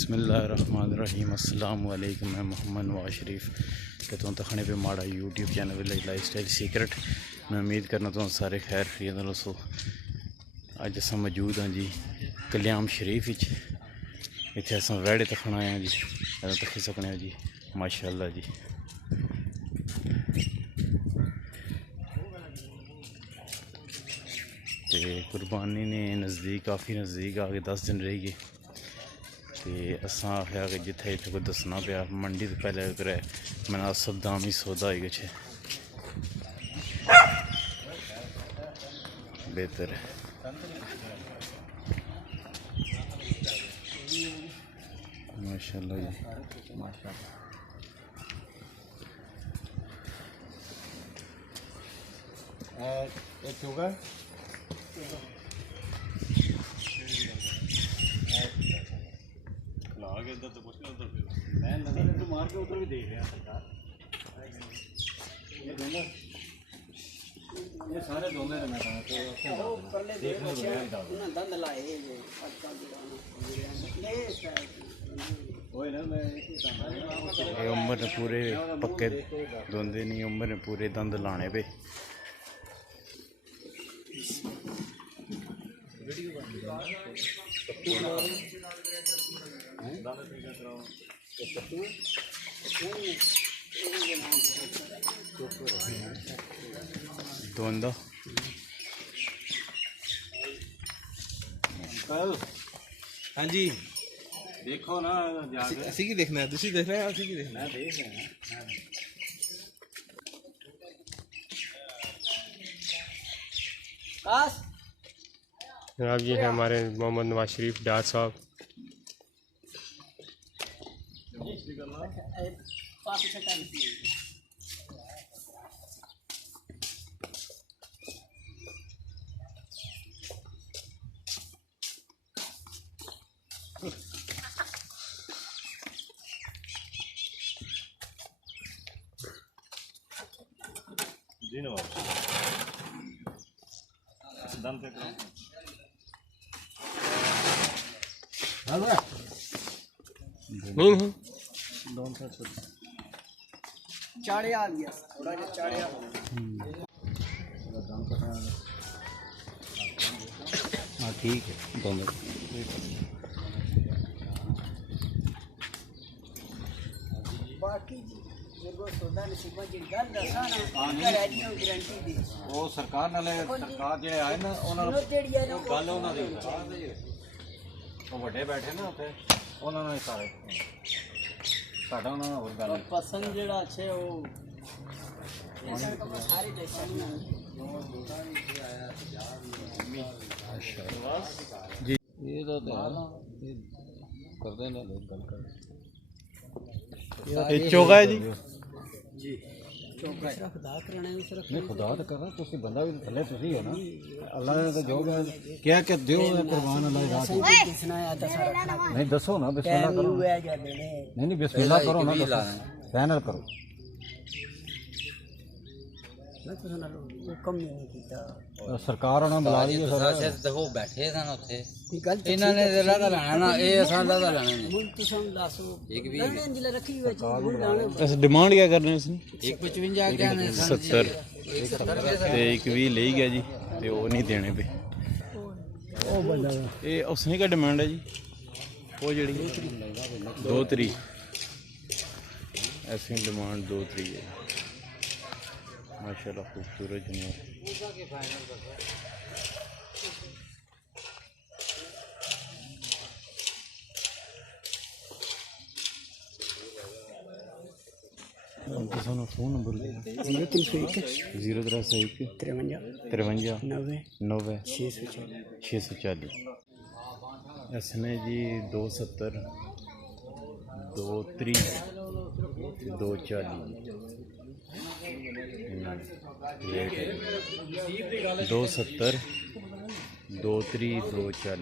बिस्मिल्लाहिर्रहमानिर्रहीम अस्सलाम वालेकुम। मैं मोहम्मद नवाज शरीफ कहता हूँ तखने पे माड़ा YouTube channel life style secret. मैं उम्मीद करना तो सारे खैर खैरियत नाल सो। अज अस मौजूद हाँ जी कल्याम शरीफ इत्थे अस वैड़े तखन आए हैं जी, तक्की सकने जी माशाअल्लाह जी। तो कुर्बानी ने नज़दीक काफ़ी नज़दीक आ गए, 10 दिन रह गए। तो असा आख्या कि जिथे इतने कोई दसना पाया मंडी तो पहले करे मुनासिब दाम ही सौदा होई गए बेहतर है। माशाअल्लाह जी माशाअल्लाह। मार के उधर भी देख रहे हैं सरकार। ये सारे दोनों ने मैं दंद लाए उम्र ने पूरे पक्के दोंदे नहीं, उम्र ने पूरे दंद लाने पे। दोंदा हाँ जी देखो ना असी की देखना है, दूसरी देखना है, असी की देखना है। देख रहे हैं जनाब ये है हमारे मोहम्मद नवाज शरीफ डार साहब। जी नवाज दम पे करो। नहीं चाड़े आ गया थोड़ा जिहा चाड़े आ गया। हाँ ठीक है दोनों बाकी जो सौदा नसीबा जी गल दसा ना गारंटी दी वो सरकार नाले सरकार जे आए ना उन्होंने गल उन्होंने वो बड़े बैठे ना उत्थे उन्होंने सारे साडा उन्होंने और गल पसंद जेड़ा अच्छे वो सारे देशां जी ये तो करते ना लोग गल कर। ये चोगा है जी जी चौका खुदा कराना है सिर्फ नहीं खुदा तो कर रहा तुसी बंदा भी थले तुसी हो ना अल्लाह ने तो जो क्या क्या दियो है कुर्बान अल्लाह रात किसना है तो सारा नहीं दसो ना बिस्मिल्लाह करो नहीं बिस्मिल्लाह करो ना फाइनल करो सरकार ने बुला ली देखो बैठे थे ना उत्थे इन्होंने लादा लाना ना ये असां लादा लाना नहीं एक भी ऐसे डिमांड क्या कर रहे हैं इसने 155 क्या ने 70 एक भी ले गया जी ते वो नहीं देने पे ये उसने क्या डिमांड है जी वो जड़ी 2 तरीक ऐसी डिमांड 2 तरीक है। माशाल्लाह खूबसूरत जानवर। Phone number 0301 53 90 640। इसने जी 270 230 240 270 230 240।